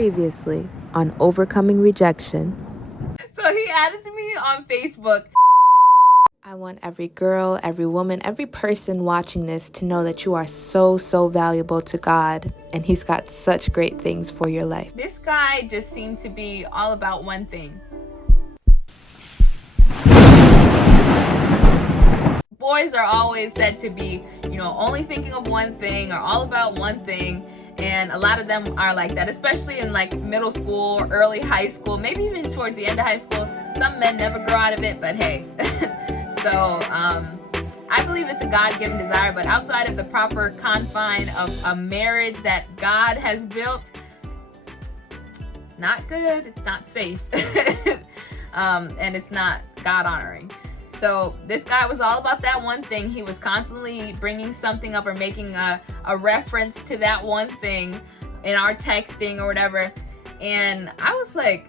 Previously on Overcoming Rejection. So he added to me on Facebook. I want every girl, every woman, every person watching this to know that you are so valuable to God, and He's got such great things for your life. This guy just seemed to be all about one thing. Boys are always said to be, only thinking of one thing or all about one thing. And a lot of them are like that, especially in like middle school, early high school, maybe even towards the end of high school. Some men never grow out of it, but hey. So I believe it's a God-given desire, but outside of the proper confine of a marriage that God has built, it's not good, it's not safe, and it's not God-honoring. So this guy was all about that one thing. He was constantly bringing something up or making a reference to that one thing in our texting or whatever. And I was like,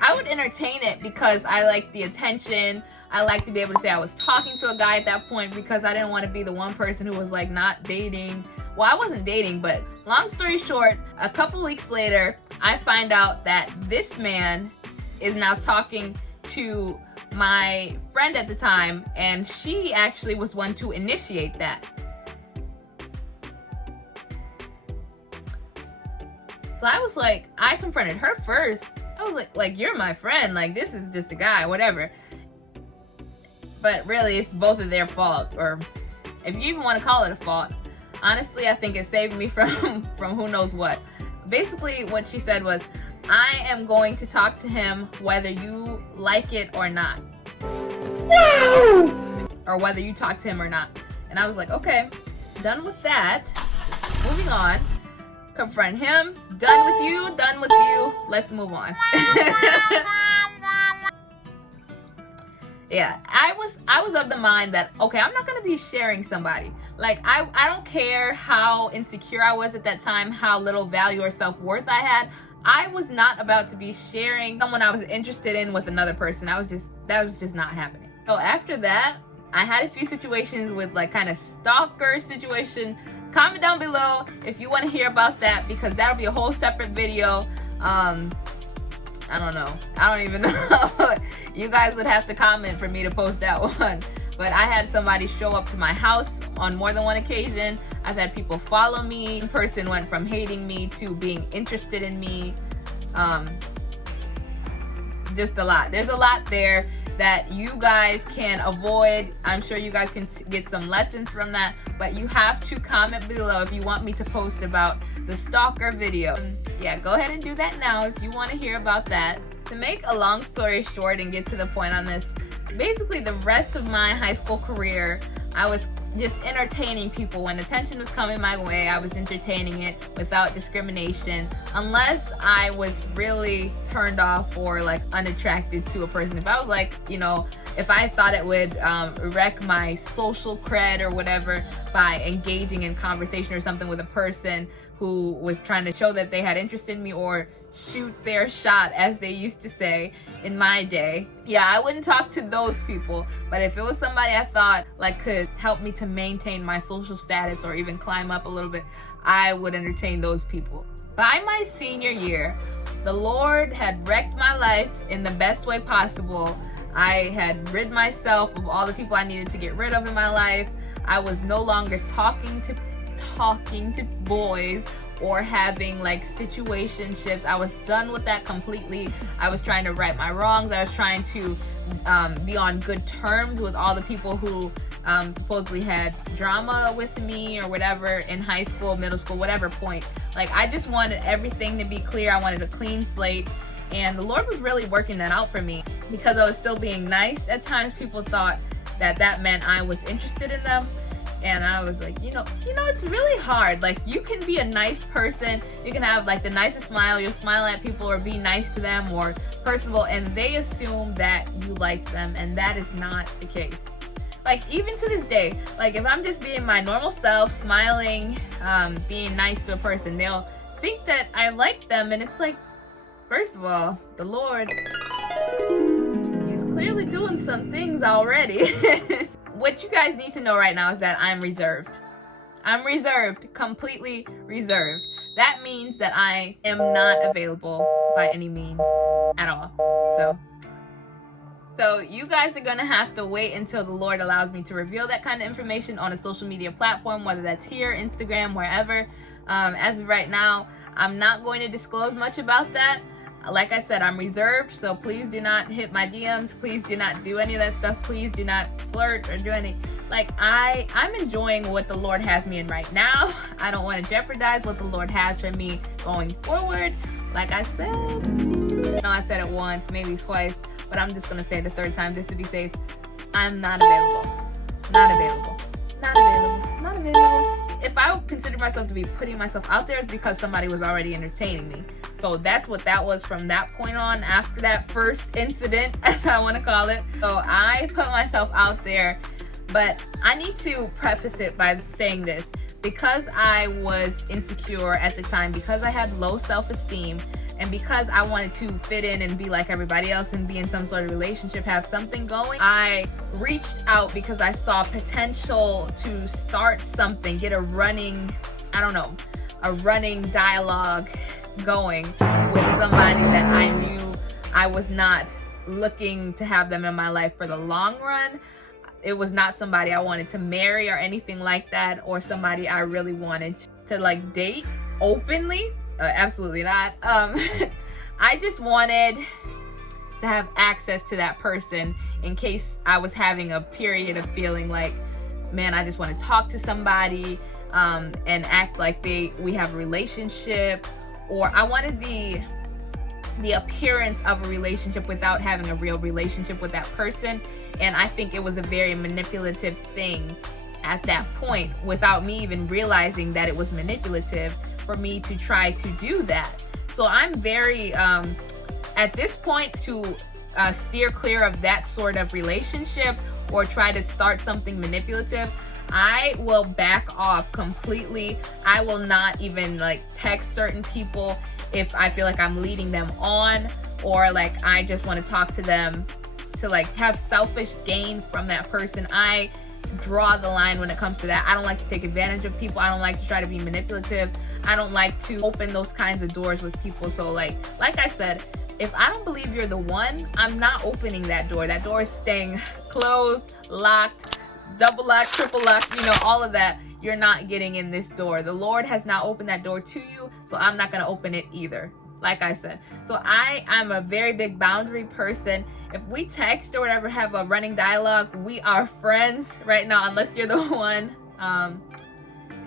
I would entertain it because I like the attention. I like to be able to say I was talking to a guy at that point because I didn't want to be the one person who was like not dating. Well, I wasn't dating, but long story short, a couple weeks later, I find out that this man is now talking to my friend at the time, and she actually was one to initiate that. So I was like, I confronted her first. I was like, you're my friend, like this is just a guy, whatever. But really, it's both of their fault, or if you even want to call it a fault. Honestly, I think it saved me from who knows what. Basically, what she said was, I am going to talk to him whether you like it or not. No! Or whether you talk to him or not. And I was like, okay, done with that. Moving on. Confront him. Done with you. Let's move on. Yeah, I was of the mind that, okay, I'm not going to be sharing somebody. Like, I don't care how insecure I was at that time, how little value or self-worth I had. I was not about to be sharing someone I was interested in with another person. That was just not happening. So after that, I had a few situations with like kind of stalker situation. Comment down below if you want to hear about that, because that'll be a whole separate video. I don't know. I don't even know. You guys would have to comment for me to post that one. But I had somebody show up to my house on more than one occasion. I've had people follow me. One person went from hating me to being interested in me. Just a lot. There's a lot there that you guys can avoid. I'm sure you guys can get some lessons from that. But you have to comment below if you want me to post about the stalker video. Yeah, go ahead and do that now if you want to hear about that. To make a long story short and get to the point on this, basically the rest of my high school career, I was just entertaining people. When attention was coming my way, I was entertaining it without discrimination, unless I was really turned off or like unattracted to a person. If I was like, if I thought it would wreck my social cred or whatever by engaging in conversation or something with a person who was trying to show that they had interest in me or shoot their shot, as they used to say in my day, yeah, I wouldn't talk to those people. But if it was somebody I thought like could help me to maintain my social status or even climb up a little bit, I would entertain those people. By my senior year, the Lord had wrecked my life in the best way possible. I had rid myself of all the people I needed to get rid of in my life. I was no longer talking to boys or having like situationships. I was done with that completely. I was trying to right my wrongs. I was trying to be on good terms with all the people who supposedly had drama with me or whatever in high school, middle school, whatever point. Like, I just wanted everything to be clear. I wanted a clean slate. And the Lord was really working that out for me because I was still being nice. At times people thought that meant I was interested in them. And I was like, it's really hard. Like, you can be a nice person. You can have like the nicest smile. You'll smile at people or be nice to them or personable, and they assume that you like them, and that is not the case. Like, even to this day, like if I'm just being my normal self, smiling, being nice to a person, they'll think that I like them. And it's like, first of all, the Lord, He's clearly doing some things already. What you guys need to know right now is that I'm reserved. I'm reserved, completely reserved. that means that I am not available by any means at all. So you guys are gonna have to wait until the Lord allows me to reveal that kind of information on a social media platform, whether that's here, Instagram, wherever. As of right now, I'm not going to disclose much about that. Like I said, I'm reserved, so please do not hit my DMs. Please do not do any of that stuff. Please do not flirt or do any, like, I'm enjoying what the Lord has me in right now. I don't want to jeopardize what the Lord has for me going forward. Like I said, I said it once, maybe twice, but I'm just gonna say it the third time just to be safe. I'm not available. Not available. Not available. Not available. If I consider myself to be putting myself out there, it's because somebody was already entertaining me. So that's what that was from that point on, after that first incident, as I want to call it. So I put myself out there, but I need to preface it by saying this. Because I was insecure at the time, because I had low self-esteem, and because I wanted to fit in and be like everybody else and be in some sort of relationship, have something going, I reached out because I saw potential to start something, get a running, I don't know, a running dialogue going with somebody that I knew I was not looking to have them in my life for the long run. It was not somebody I wanted to marry or anything like that, or somebody I really wanted to like date openly. Absolutely not. I just wanted to have access to that person in case I was having a period of feeling like, man, I just want to talk to somebody and act like we have a relationship, or I wanted the appearance of a relationship without having a real relationship with that person. And I think it was a very manipulative thing at that point, without me even realizing that it was manipulative for me to try to do that. So I'm very, at this point, to steer clear of that sort of relationship or try to start something manipulative, I will back off completely. I will not even like text certain people if I feel like I'm leading them on, or like I just want to talk to them to like have selfish gain from that person. I draw the line when it comes to that. I don't like to take advantage of people. I don't like to try to be manipulative. I don't like to open those kinds of doors with people. So like I said, if I don't believe you're the one, I'm not opening that door. That door is staying closed, locked, double locked, triple locked, you know, all of that. You're not getting in this door. The Lord has not opened that door to you, so I'm not going to open it either, like I said. So I'm a very big boundary person. If we text or whatever, have a running dialogue, we are friends right now, unless you're the one.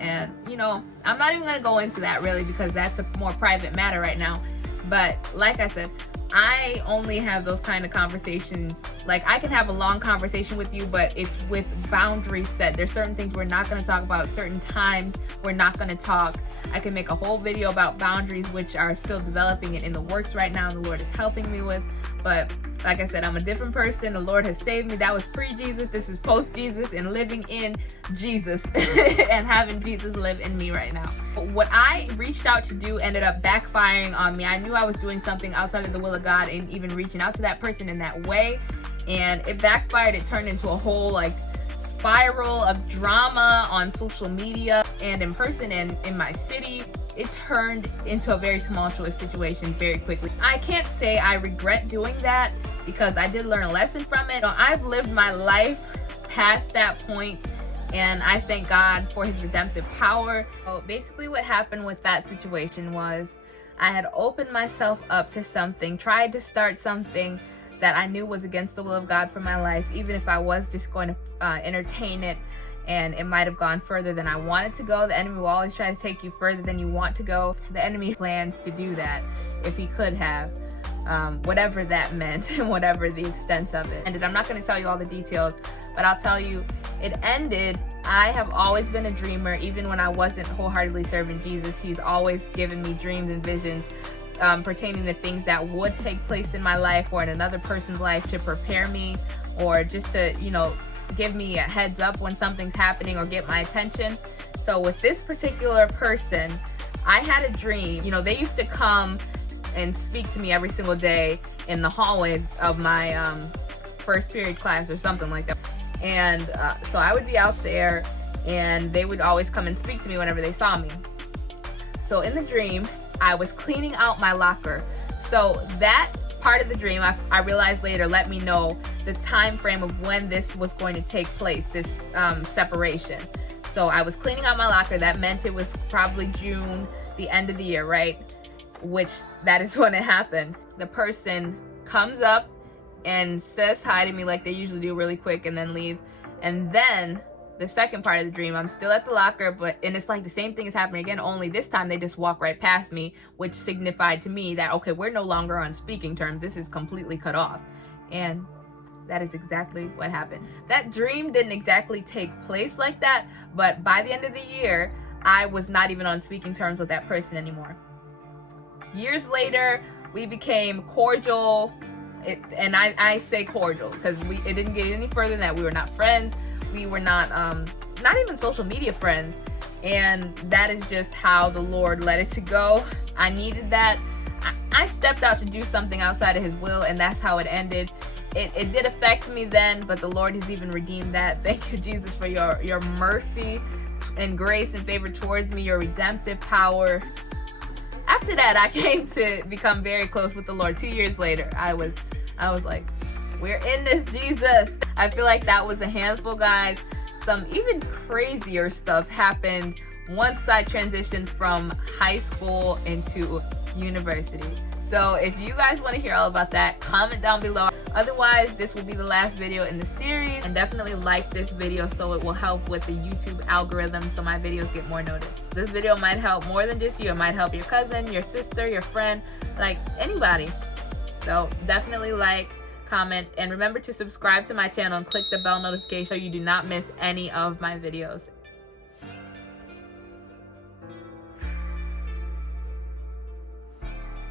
And, you know, I'm not even going to go into that really, because that's a more private matter right now. But like I said, I only have those kind of conversations. Like, I can have a long conversation with you, but it's with boundaries set. There's certain things we're not going to talk about, certain times we're not going to talk. I can make a whole video about boundaries, which are still developing and in the works right now, and the Lord is helping me with. But like I said, I'm a different person. The Lord has saved me. That was pre-Jesus. This is post-Jesus, and living in Jesus and having Jesus live in me right now. But what I reached out to do ended up backfiring on me. I knew I was doing something outside of the will of God and even reaching out to that person in that way, and it backfired. It turned into a whole like spiral of drama on social media and in person and in my city. It turned into a very tumultuous situation very quickly. I can't say I regret doing that, because I did learn a lesson from it. I've lived my life past that point, and I thank God for his redemptive power. So basically what happened with that situation was I had opened myself up to something, tried to start something that I knew was against the will of God for my life, even if I was just going to entertain it, and it might have gone further than I wanted to go. The enemy will always try to take you further than you want to go. The enemy plans to do that if he could have, whatever that meant and whatever the extent of it. And I'm not going to tell you all the details, but I'll tell you it ended. I have always been a dreamer. Even when I wasn't wholeheartedly serving Jesus, he's always given me dreams and visions pertaining to things that would take place in my life or in another person's life, to prepare me, or just to, you know, give me a heads up when something's happening or get my attention. So with this particular person, I had a dream. You know, they used to come and speak to me every single day in the hallway of my first period class or something like that. And so I would be out there, and they would always come and speak to me whenever they saw me. So in the dream, I was cleaning out my locker. So that part of the dream, I realized later, let me know the time frame of when this was going to take place, this separation. So I was cleaning out my locker. That meant it was probably June, the end of the year, right? Which that is when it happened. The person comes up and says hi to me like they usually do really quick and then leaves. And then the second part of the dream, I'm still at the locker, and it's like the same thing is happening again, only this time they just walk right past me, which signified to me that, okay, we're no longer on speaking terms. This is completely cut off. And that is exactly what happened. That dream didn't exactly take place like that, but by the end of the year, I was not even on speaking terms with that person anymore. Years later, we became cordial, and I say cordial because it didn't get any further than that. We were not friends. We were not even social media friends, and that is just how the Lord let it to go. I needed that. I stepped out to do something outside of His will, and that's how it ended. It did affect me then, but the Lord has even redeemed that. Thank you, Jesus, for your mercy and grace and favor towards me, your redemptive power. After that, I came to become very close with the Lord. 2 years later, I was like, we're in this, Jesus. I feel like that was a handful, guys. Some even crazier stuff happened once I transitioned from high school into university. So if you guys want to hear all about that, comment down below. Otherwise, this will be the last video in the series, and definitely like this video so it will help with the YouTube algorithm so my videos get more noticed. This video might help more than just you. It might help your cousin, your sister, your friend, like anybody. So definitely like, comment, and remember to subscribe to my channel and click the bell notification so you do not miss any of my videos.